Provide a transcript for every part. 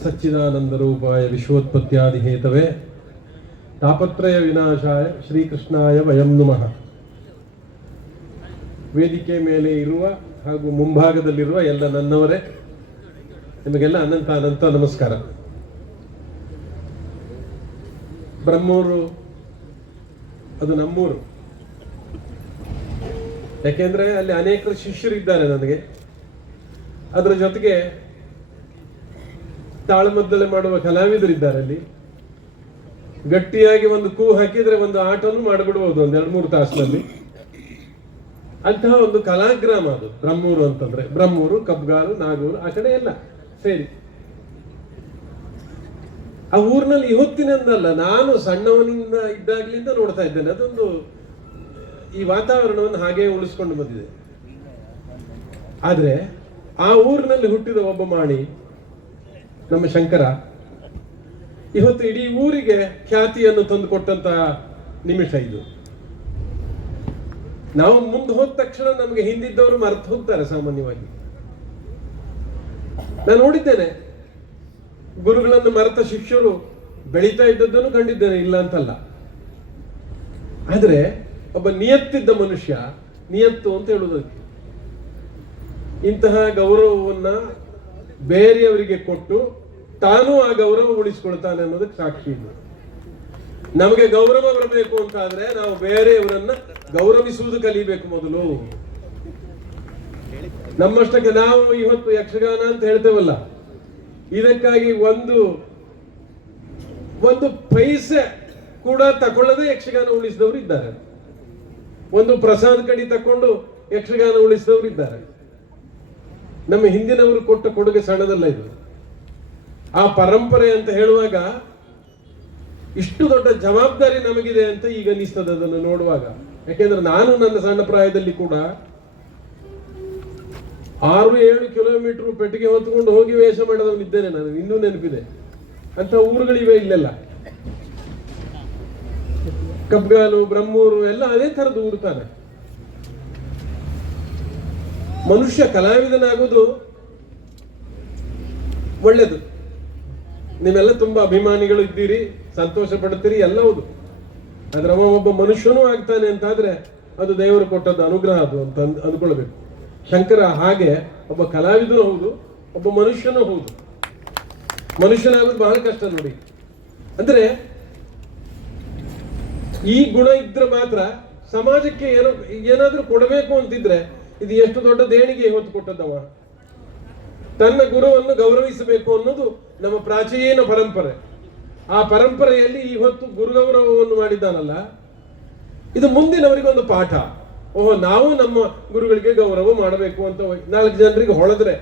ಸಚ್ಚಿದಾನಂದರೂಪಾಯ ವಿಶ್ವೋತ್ಪತ್ಯಾದಿ ಹೇತವೇ ತಾಪತ್ರಯ ವಿನಾಶಾಯ ಶ್ರೀಕೃಷ್ಣಾಯ ವಯಂ ನಮಃ. ವೇದಿಕೆ ಮೇಲೆ ಇರುವ ಹಾಗೂ ಮುಂಭಾಗದಲ್ಲಿರುವ ಎಲ್ಲ ನನ್ನವರೇ, ನಿಮಗೆಲ್ಲ ಅನಂತ ಅನಂತ ನಮಸ್ಕಾರ. ಬ್ರಹ್ಮೂರು, ಅದು ನಮ್ಮೂರು. ಯಾಕೆಂದ್ರೆ ಅಲ್ಲಿ ಅನೇಕ ಶಿಷ್ಯರಿದ್ದಾರೆ ನನಗೆ. ಅದರ ಜೊತೆಗೆ ತಾಳಮದ್ದಲೆ ಮಾಡುವ ಕಲಾವಿದರಿದ್ದಾರೆ ಅಲ್ಲಿ. ಗಟ್ಟಿಯಾಗಿ ಒಂದು ಕೂ ಹಾಕಿದ್ರೆ ಒಂದು ಆಟವನ್ನು ಮಾಡಿಬಿಡ್ಬೋದು ಒಂದು ಎರಡು ಮೂರು ತಾಸಿನಲ್ಲಿ. ಅಂತಹ ಒಂದು ಕಲಾಗ್ರಾಮ ಅದು, ಬ್ರಹ್ಮೂರು ಅಂತಂದ್ರೆ. ಬ್ರಹ್ಮೂರು ಕಬ್ಗಾರು ನಾಗೂರು, ಆ ಕಡೆ ಎಲ್ಲ ಸೇರಿ. ಆ ಊರಿನಲ್ಲಿ ಇವತ್ತಿನಿಂದಲ್ಲ, ನಾನು ಸಣ್ಣವನಿಂದ ಇದ್ದಾಗ್ಲಿಂದ ನೋಡ್ತಾ ಇದ್ದೇನೆ. ಅದೊಂದು ಈ ವಾತಾವರಣವನ್ನು ಹಾಗೆ ಉಳಿಸ್ಕೊಂಡು ಬಂದಿದೆ. ಆದ್ರೆ ಆ ಊರಿನಲ್ಲಿ ಹುಟ್ಟಿದ ಒಬ್ಬ ಮಾಣಿ ನಮ್ಮ ಶಂಕರ ಇವತ್ತು ಇಡೀ ಊರಿಗೆ ಖ್ಯಾತಿಯನ್ನು ತಂದುಕೊಟ್ಟಂತಹ ನಿಮಿಷ ಇದು. ನಾವು ಮುಂದೆ ಹೋದ ತಕ್ಷಣ ನಮಗೆ ಹಿಂದಿದ್ದವರು ಮರೆತು ಹೋಗ್ತಾರೆ ಸಾಮಾನ್ಯವಾಗಿ. ನಾನು ನೋಡಿದ್ದೇನೆ, ಗುರುಗಳನ್ನು ಮರೆತ ಶಿಷ್ಯರು ಬೆಳೀತಾ ಇದ್ದದ್ದನ್ನು ಕಂಡಿದ್ದೇನೆ, ಇಲ್ಲ ಅಂತಲ್ಲ. ಆದ್ರೆ ಒಬ್ಬ ನಿಯತ್ತಿದ್ದ ಮನುಷ್ಯ, ನಿಯತ್ತು ಅಂತ ಹೇಳುವುದಕ್ಕೆ. ಇಂತಹ ಗೌರವವನ್ನ ಬೇರೆಯವರಿಗೆ ಕೊಟ್ಟು ತಾನೂ ಆ ಗೌರವ ಉಳಿಸ್ಕೊಳ್ತಾನೆ ಅನ್ನೋದಕ್ಕೆ ಸಾಕ್ಷಿ ನಮಗೆ ಗೌರವ ಬರಬೇಕು ಅಂತ ಆದ್ರೆ ನಾವು ಬೇರೆಯವರನ್ನ ಗೌರವಿಸುವುದು ಕಲಿಬೇಕು ಮೊದಲು. ನಮ್ಮಷ್ಟಕ್ಕೆ ನಾವು ಇವತ್ತು ಯಕ್ಷಗಾನ ಅಂತ ಹೇಳ್ತೇವಲ್ಲ, ಇದಕ್ಕಾಗಿ ಒಂದು ಒಂದು ಪೈಸೆ ಕೂಡ ತಕೊಳ್ಳದೆ ಯಕ್ಷಗಾನ ಉಳಿಸಿದವರು ಇದ್ದಾರೆ. ಒಂದು ಪ್ರಸಾದ ಕಡಿ ತಕೊಂಡು ಯಕ್ಷಗಾನ ಉಳಿಸಿದವರು ಇದ್ದಾರೆ. ನಮ್ಮ ಹಿಂದಿನವರು ಕೊಟ್ಟ ಕೊಡುಗೆ ಸಣ್ಣದಲ್ಲ ಇದು. ಆ ಪರಂಪರೆ ಅಂತ ಹೇಳುವಾಗ ಇಷ್ಟು ದೊಡ್ಡ ಜವಾಬ್ದಾರಿ ನಮಗಿದೆ ಅಂತ ಈಗ ಅನಿಸ್ತದೆ ಅದನ್ನು ನೋಡುವಾಗ. ಯಾಕೆಂದ್ರೆ ನಾನು ನನ್ನ ಸಣ್ಣ ಪ್ರಾಯದಲ್ಲಿ ಕೂಡ ಆರು ಏಳು ಕಿಲೋಮೀಟರ್ ಪೆಟ್ಟಿಗೆ ಹೊತ್ಕೊಂಡು ಹೋಗಿ ವೇಷ ಮಾಡಿದವನಿದ್ದೇನೆ ನಾನು, ಇನ್ನೂ ನೆನಪಿದೆ. ಅಂತ ಊರುಗಳಿವೆ ಇಲ್ಲೆಲ್ಲ. ಕಬ್ಗಾಲು ಬ್ರಹ್ಮೂರು ಎಲ್ಲ ಅದೇ ತರದ ಊರು ತಾನೆ. ಮನುಷ್ಯ ಕಲಾವಿದನಾಗುವುದು ಒಳ್ಳೇದು. ನೀವೆಲ್ಲ ತುಂಬಾ ಅಭಿಮಾನಿಗಳು ಇದ್ದೀರಿ, ಸಂತೋಷ ಪಡ್ತೀರಿ ಎಲ್ಲ ಹೌದು ಆದ್ರೆ ಅವ ಒಬ್ಬ ಮನುಷ್ಯನೂ ಆಗ್ತಾನೆ ಅಂತಾದ್ರೆ ಅದು ದೇವರು ಕೊಟ್ಟದ್ದು ಅನುಗ್ರಹ ಅದು ಅಂತ ಅಂದ್- ಅಂದ್ಕೊಳ್ಬೇಕು. ಶಂಕರ ಹಾಗೆ ಒಬ್ಬ ಕಲಾವಿದನೂ ಹೌದು, ಒಬ್ಬ ಮನುಷ್ಯನೂ ಹೌದು. ಮನುಷ್ಯನಾಗೋದು ಬಹಳ ಕಷ್ಟ ನೋಡಿ. ಅಂದ್ರೆ ಈ ಗುಣ ಇದ್ರೆ ಮಾತ್ರ ಸಮಾಜಕ್ಕೆ ಏನೋ, ಏನಾದ್ರೂ ಕೊಡಬೇಕು ಅಂತಿದ್ರೆ ಇದು ಎಷ್ಟು ದೊಡ್ಡ ದೇಣಿಗೆ ಇವತ್ತು ಕೊಟ್ಟದ್ದವ. ತನ್ನ ಗುರುವನ್ನು ಗೌರವಿಸಬೇಕು ಅನ್ನೋದು ನಮ್ಮ ಪ್ರಾಚೀನ ಪರಂಪರೆ. ಆ ಪರಂಪರೆಯಲ್ಲಿ ಇವತ್ತು ಗುರುಗೌರವವನ್ನು ಮಾಡಿದ್ದಾನಲ್ಲ, ಇದು ಮುಂದಿನವರಿಗೊಂದು ಪಾಠ. ಓಹೋ, ನಾವು ನಮ್ಮ ಗುರುಗಳಿಗೆ ಗೌರವ ಮಾಡಬೇಕು ಅಂತ ನಾಲ್ಕು ಜನರಿಗೆ ಹೊಳೆದ್ರೆ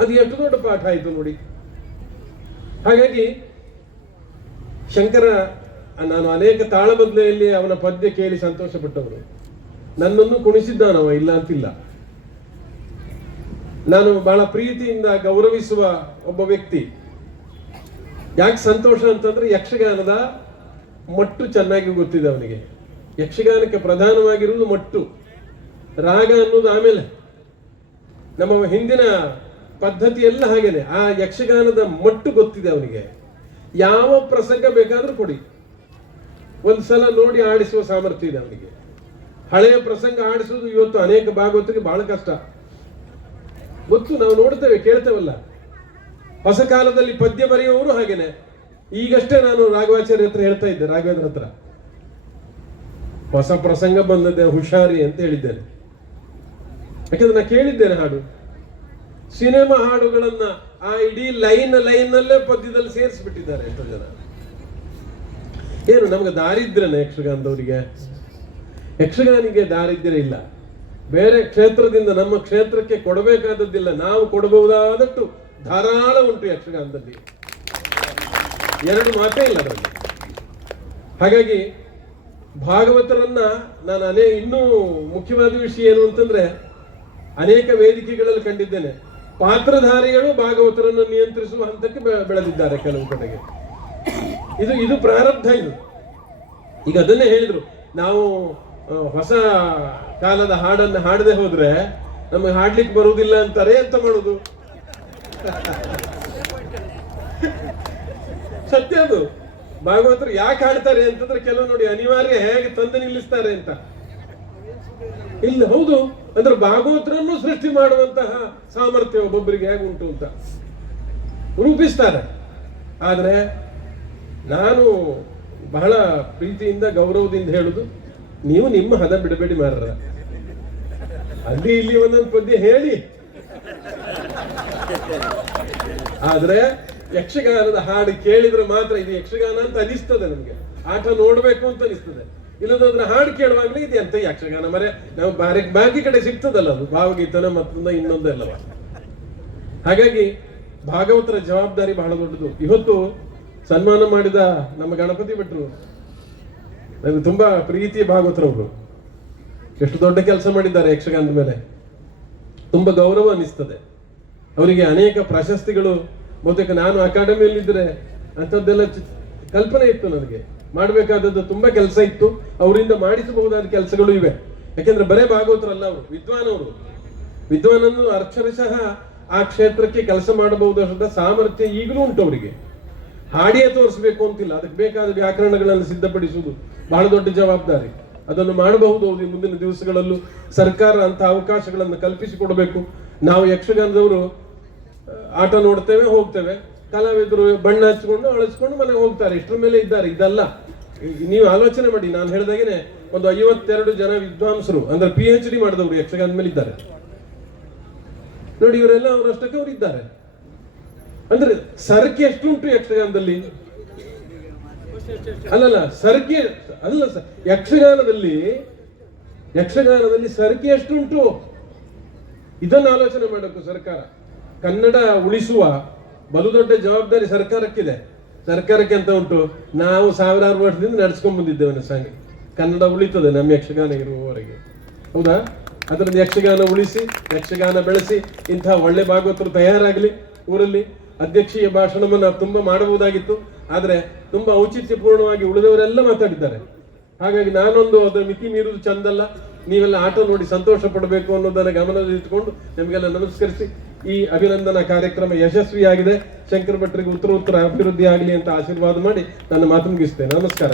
ಅದು ಎಷ್ಟು ದೊಡ್ಡ ಪಾಠ ಆಯ್ತು ನೋಡಿ. ಹಾಗಾಗಿ ಶಂಕರ, ನಾನು ಅನೇಕ ತಾಳಬದ್ಲೆಯಲ್ಲಿ ಅವನ ಪದ್ಯ ಕೇಳಿ ಸಂತೋಷಪಟ್ಟವರು ನನ್ನನ್ನು ಕುಣಿಸಿದ್ದಾನವ, ಇಲ್ಲ ಅಂತಿಲ್ಲ. ನಾನು ಬಹಳ ಪ್ರೀತಿಯಿಂದ ಗೌರವಿಸುವ ಒಬ್ಬ ವ್ಯಕ್ತಿ. ಯಾಕೆ ಸಂತೋಷ ಅಂತಂದ್ರೆ ಯಕ್ಷಗಾನದ ಮಟ್ಟು ಚೆನ್ನಾಗಿ ಗೊತ್ತಿದೆ ಅವನಿಗೆ. ಯಕ್ಷಗಾನಕ್ಕೆ ಪ್ರಧಾನವಾಗಿರುವುದು ಮಟ್ಟು. ರಾಗ ಅನ್ನೋದು ಆಮೇಲೆ. ನಮ್ಮ ಹಿಂದಿನ ಪದ್ಧತಿ ಎಲ್ಲ ಹಾಗೇನೆ. ಆ ಯಕ್ಷಗಾನದ ಮಟ್ಟು ಗೊತ್ತಿದೆ ಅವನಿಗೆ. ಯಾವ ಪ್ರಸಂಗ ಬೇಕಾದರೂ ಕೊಡಿ. ಒಂದ್ಸಲ ನೋಡಿ ಆಡಿಸುವ ಸಾಮರ್ಥ್ಯ ಇದೆ ಅವನಿಗೆ. ಹಳೆಯ ಪ್ರಸಂಗ ಆಡಿಸೋದು ಇವತ್ತು ಅನೇಕ ಭಾಗವತರಿಗೆ ಬಹಳ ಕಷ್ಟ. ಗೊತ್ತು, ನಾವು ನೋಡ್ತೇವೆ, ಕೇಳ್ತೇವಲ್ಲ. ಹೊಸ ಕಾಲದಲ್ಲಿ ಪದ್ಯ ಬರೆಯುವವರು ಹಾಗೇನೆ. ಈಗಷ್ಟೇ ನಾನು ರಾಘವಾಚಾರ್ಯ ಹತ್ರ ಹೇಳ್ತಾ ಇದ್ದೆ, ರಾಘವೇಂದ್ರ ಹತ್ರ. ಹೊಸ ಪ್ರಸಂಗ ಬಂದದ್ದೆ ಹುಷಾರಿ ಅಂತ ಹೇಳಿದ್ದೇನೆ. ಯಾಕಂದ್ರೆ ನಾ ಕೇಳಿದ್ದೇನೆ ಹಾಡು. ಸಿನಿಮಾ ಹಾಡುಗಳನ್ನ ಆ ಇಡೀ ಲೈನ್ ಲೈನ್ ನಲ್ಲೇ ಪದ್ಯದಲ್ಲಿ ಸೇರಿಸ್ಬಿಟ್ಟಿದ್ದಾರೆ ಎಷ್ಟೋ ಜನ. ಏನು, ನಮ್ಗೆ ದಾರಿದ್ರ್ಯನ ಯಕ್ಷಗಾನದವರಿಗೆ? ಯಕ್ಷಗಾನಿಗೆ ದಾರಿದ್ರ್ಯ ಇಲ್ಲ. ಬೇರೆ ಕ್ಷೇತ್ರದಿಂದ ನಮ್ಮ ಕ್ಷೇತ್ರಕ್ಕೆ ಕೊಡಬೇಕಾದದ್ದಿಲ್ಲ, ನಾವು ಕೊಡಬಹುದಾದಷ್ಟು ಧಾರಾಳ ಉಂಟು ಯಕ್ಷಗಾನದಲ್ಲಿ. ಎರಡು ಮಾತೇ ಇಲ್ಲ ಅದರಲ್ಲಿ. ಹಾಗಾಗಿ ಭಾಗವತರನ್ನ ನಾನು ಅನೇ ಇನ್ನೂ ಮುಖ್ಯವಾದ ವಿಷಯ ಏನು ಅಂತಂದ್ರೆ, ಅನೇಕ ವೇದಿಕೆಗಳಲ್ಲಿ ಕಂಡಿದ್ದೇನೆ. ಪಾತ್ರಧಾರಿಗಳು ಭಾಗವತರನ್ನು ನಿಯಂತ್ರಿಸುವ ಹಂತಕ್ಕೆ ಬೆಳೆದಿದ್ದಾರೆ ಕೆಲವು ಕಡೆಗೆ. ಇದು ಇದು ಪ್ರಾರಬ್ಧ ಇದು. ಈಗ ಅದನ್ನೇ ಹೇಳಿದ್ರು. ನಾವು ಹೊಸ ಕಾಲದ ಹಾಡನ್ನು ಹಾಡದೆ ಹೋದ್ರೆ ನಮಗೆ ಹಾಡ್ಲಿಕ್ಕೆ ಬರುವುದಿಲ್ಲ ಅಂತಾರೆ ಎಂತ ಮಾಡುದು ಸತ್ಯ ಅದು. ಭಾಗವತರು ಯಾಕೆ ಹಾಡ್ತಾರೆ ಅಂತಂದ್ರೆ ಕೆಲವು ನೋಡಿ ಅನಿವಾರ್ಯ ಹೇಗೆ ತಂದು ನಿಲ್ಲಿಸ್ತಾರೆ ಅಂತ. ಇಲ್ಲ, ಹೌದು. ಅಂದ್ರೆ ಭಾಗವತರನ್ನು ಸೃಷ್ಟಿ ಮಾಡುವಂತಹ ಸಾಮರ್ಥ್ಯ ಒಬ್ಬೊಬ್ಬರಿಗೆ ಹೇಗೆ ಉಂಟು ಅಂತ ರೂಪಿಸ್ತಾರೆ. ಆದ್ರೆ ನಾನು ಬಹಳ ಪ್ರೀತಿಯಿಂದ ಗೌರವದಿಂದ ಹೇಳುದು ನೀವು ನಿಮ್ಮ ಹದ ಬಿಡಬೇಡಿ ಮಾರ್ರ. ಅಲ್ಲಿ ಇಲ್ಲಿ ಒಂದೊಂದು ಪದ್ಯ ಹೇಳಿ. ಆದ್ರೆ ಯಕ್ಷಗಾನದ ಹಾಡು ಕೇಳಿದ್ರೆ ಮಾತ್ರ ಇದು ಯಕ್ಷಗಾನ ಅಂತ ಅನಿಸ್ತದೆ ನಮ್ಗೆ. ಆಟ ನೋಡ್ಬೇಕು ಅಂತ ಅನಿಸ್ತದೆ. ಇಲ್ಲದಾದ್ರೆ ಹಾಡು ಕೇಳುವಾಗ್ಲೇ ಇದು ಎಂತ ಯಕ್ಷಗಾನ ಮರೆ? ನಾವು ಬಾರಿ ಬಾಕಿ ಕಡೆ ಸಿಗ್ತದಲ್ಲ ಅದು. ಭಾವಗೀತನ ಮತ್ತೊಂದ ಇನ್ನೊಂದೆಲ್ಲವ ಹಾಗಾಗಿ ಭಾಗವತರ ಜವಾಬ್ದಾರಿ ಬಹಳ ದೊಡ್ಡದು. ಇವತ್ತು ಸನ್ಮಾನ ಮಾಡಿದ ನಮ್ಮ ಗಣಪತಿ ಭಟ್ರು ನನಗೆ ತುಂಬಾ ಪ್ರೀತಿಯ ಭಾಗವತರವರು ಎಷ್ಟು ದೊಡ್ಡ ಕೆಲಸ ಮಾಡಿದ್ದಾರೆ ಯಕ್ಷಗಾನದ ಮೇಲೆ. ತುಂಬಾ ಗೌರವ ಅನಿಸ್ತದೆ ಅವರಿಗೆ ಅನೇಕ ಪ್ರಶಸ್ತಿಗಳು, ಬಹುತೇಕ ನಾನು ಅಕಾಡೆಮಿಯಲ್ಲಿದ್ದರೆ ಅಂಥದ್ದೆಲ್ಲ ಕಲ್ಪನೆ ಇತ್ತು ನನಗೆ. ಮಾಡಬೇಕಾದದ್ದು ತುಂಬಾ ಕೆಲಸ ಇತ್ತು. ಅವರಿಂದ ಮಾಡಿಸಬಹುದಾದ ಕೆಲಸಗಳು ಇವೆ. ಯಾಕೆಂದ್ರೆ ಬರೇ ಭಾಗವತರಲ್ಲ ಅವರು ವಿದ್ವಾನವರು ವಿದ್ವಾನನ್ನು ಅಕ್ಷರಶಃ ಆ ಕ್ಷೇತ್ರಕ್ಕೆ ಕೆಲಸ ಮಾಡಬಹುದಾದ ಸಾಮರ್ಥ್ಯ ಈಗಲೂ ಉಂಟು ಅವರಿಗೆ. ಹಾಡಿಯೇ ತೋರಿಸಬೇಕು ಅಂತಿಲ್ಲ. ಅದಕ್ಕೆ ಬೇಕಾದ ವ್ಯಾಕರಣಗಳನ್ನು ಸಿದ್ಧಪಡಿಸುವುದು ಬಹಳ ದೊಡ್ಡ ಜವಾಬ್ದಾರಿ. ಅದನ್ನು ಮಾಡಬಹುದು ಈ ಮುಂದಿನ ದಿವಸಗಳಲ್ಲೂ. ಸರ್ಕಾರ ಅಂತ ಅವಕಾಶಗಳನ್ನು ಕಲ್ಪಿಸಿಕೊಡಬೇಕು. ನಾವು ಯಕ್ಷಗಾನದವರು ಆಟ ನೋಡ್ತೇವೆ, ಹೋಗ್ತೇವೆ. ಕಲಾವಿದರು ಬಣ್ಣ ಹಚ್ಕೊಂಡು, ಅಳಿಸ್ಕೊಂಡು ಮನೆಗೆ ಹೋಗ್ತಾರೆ. ಇಷ್ಟರ ಮೇಲೆ ಇದ್ದಾರೆ. ಇದಲ್ಲ. ನೀವು ಆಲೋಚನೆ ಮಾಡಿ. ನಾನು ಹೇಳಿದಾಗೇನೆ, ಒಂದು ಐವತ್ತೆರಡು ಜನ ವಿದ್ವಾಂಸರು, ಅಂದ್ರೆ ಪಿ ಎಚ್ ಡಿ ಮಾಡಿದವರು ಯಕ್ಷಗಾನದ ಮೇಲೆ ಇದ್ದಾರೆ ನೋಡಿ, ಇವರೆಲ್ಲ ಅವರಷ್ಟಕ್ಕೆ ಅವರು ಇದ್ದಾರೆ ಅಂದ್ರೆ ಸರಕೆ ಎಷ್ಟು ಉಂಟು ಯಕ್ಷಗಾನದಲ್ಲಿ? ಅಲ್ಲಲ್ಲ, ಸರಕೆ, ಅಲ್ಲ ಯಕ್ಷಗಾನದಲ್ಲಿ ಯಕ್ಷಗಾನದಲ್ಲಿ ಯಕ್ಷಗಾನದಲ್ಲಿ ಎಷ್ಟು ಉಂಟು ಇದನ್ನು ಆಲೋಚನೆ ಮಾಡಬೇಕು ಸರ್ಕಾರ. ಕನ್ನಡ ಉಳಿಸುವ ಬಲು ದೊಡ್ಡ ಜವಾಬ್ದಾರಿ ಸರ್ಕಾರಕ್ಕಿದೆ. ಸರ್ಕಾರಕ್ಕೆ ಅಂತ ಉಂಟು? ನಾವು ಸಾವಿರಾರು ವರ್ಷದಿಂದ ನಡ್ಸ್ಕೊಂಡ್ ಬಂದಿದ್ದೇವೆ ಸಂಘ ಕನ್ನಡ ಉಳಿತದೆ ನಮ್ಮ ಯಕ್ಷಗಾನ ಇರುವವರೆಗೆ. ಹೌದಾ? ಅದರಲ್ಲಿ ಯಕ್ಷಗಾನ ಉಳಿಸಿ, ಯಕ್ಷಗಾನ ಬೆಳೆಸಿ ಇಂತಹ ಒಳ್ಳೆ ಭಾಗವತರು ತಯಾರಾಗಲಿ ಊರಲ್ಲಿ. ಅಧ್ಯಕ್ಷೀಯ ಭಾಷಣವನ್ನು ತುಂಬಾ ಮಾಡಬಹುದಾಗಿತ್ತು ಆದರೆ ತುಂಬಾ ಔಚಿತ್ಯಪೂರ್ಣವಾಗಿ ಉಳಿದವರೆಲ್ಲ ಮಾತಾಡಿದ್ದಾರೆ. ಹಾಗಾಗಿ ನಾನೊಂದು ಅದರ ಮಿತಿ ಮೀರುವುದು ಚಂದಲ್ಲ, ನೀವೆಲ್ಲ ಆಟ ನೋಡಿ ಸಂತೋಷ ಪಡಬೇಕು ಅನ್ನೋದನ್ನು ಗಮನದಲ್ಲಿಟ್ಟುಕೊಂಡು ನಿಮಗೆಲ್ಲ ನಮಸ್ಕರಿಸಿ ಈ ಅಭಿನಂದನಾ ಕಾರ್ಯಕ್ರಮ ಯಶಸ್ವಿಯಾಗಿದೆ. ಶಂಕರ ಭಟ್ರಿಗೆ ಉತ್ತರ ಉತ್ತರ ಅಭಿವೃದ್ಧಿ ಆಗಲಿ ಅಂತ ಆಶೀರ್ವಾದ ಮಾಡಿ ನನ್ನ ಮಾತು ಮುಗಿಸ್ತೇನೆ. ನಮಸ್ಕಾರ.